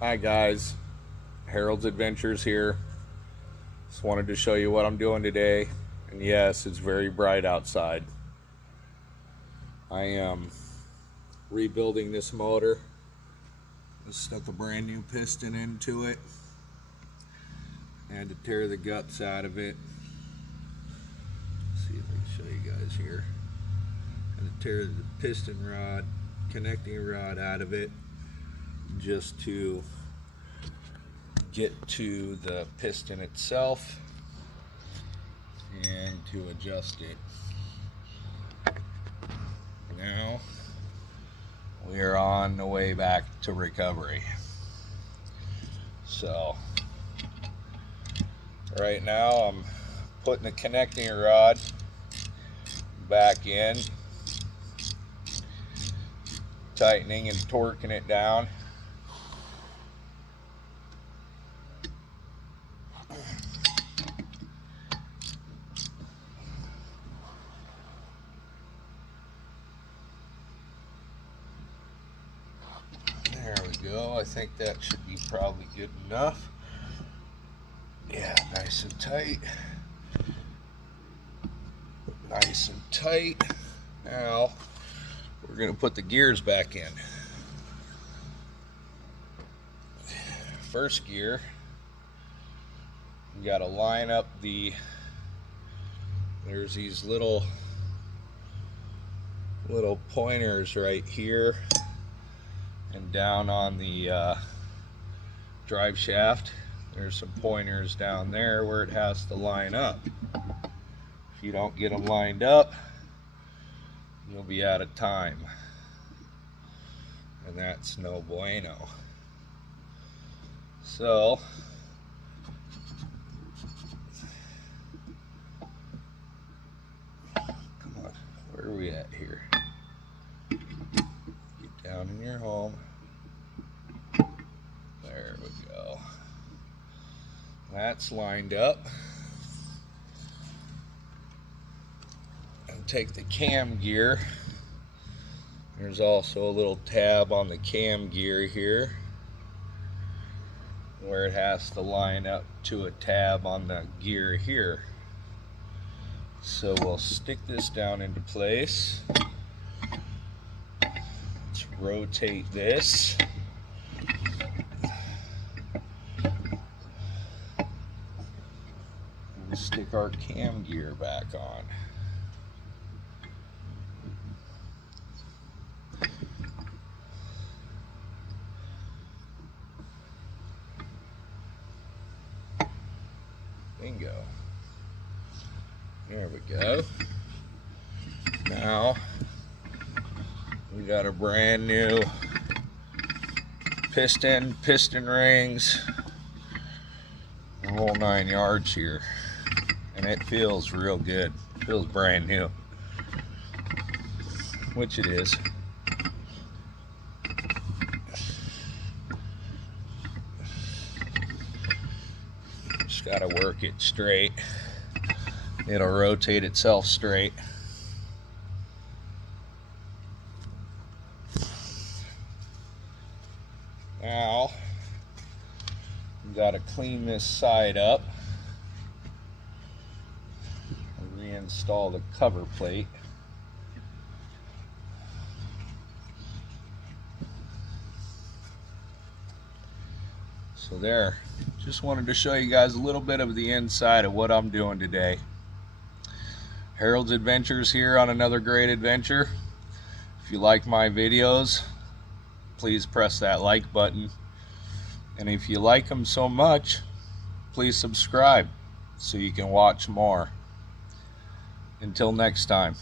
Hi guys, Harold's Adventures here. Just wanted to show you what I'm doing today. And yes, it's very bright outside. I am rebuilding this motor. I stuck a brand new piston into it. I had to tear the guts out of it. Let's see if I can show you guys here. I had to tear the piston rod, connecting rod out of it just to get to the piston itself and to adjust it. Now we are on the way back to recovery. So right now I'm putting the connecting rod back in, tightening and torquing it down. There we go. I think that should be probably good enough. Yeah, nice and tight. Nice and tight. Now we're going to put the gears back in. First gear, you got to line up there's these little pointers right here and down on the drive shaft. There's some pointers down there where it has to line up. If you don't get them lined up, you'll be out of time, and that's no bueno. So come on, where are we at here? Get down in your home. There we go. That's lined up. And take the cam gear. There's also a little tab on the cam gear here where it has to line up to a tab on the gear here. So we'll stick this down into place. Let's rotate this. We'll stick our cam gear back on. Bingo. There we go. Now we got a brand new piston rings, the whole 9 yards here, and it feels real good. It feels brand new, which it is. Just gotta work it straight. It'll rotate itself straight. Now we gotta clean this side up and reinstall the cover plate. So there, just wanted to show you guys a little bit of the inside of what I'm doing today. Harold's Adventures here on another great adventure. If you like my videos, please press that like button. And if you like them so much, please subscribe so you can watch more. Until next time.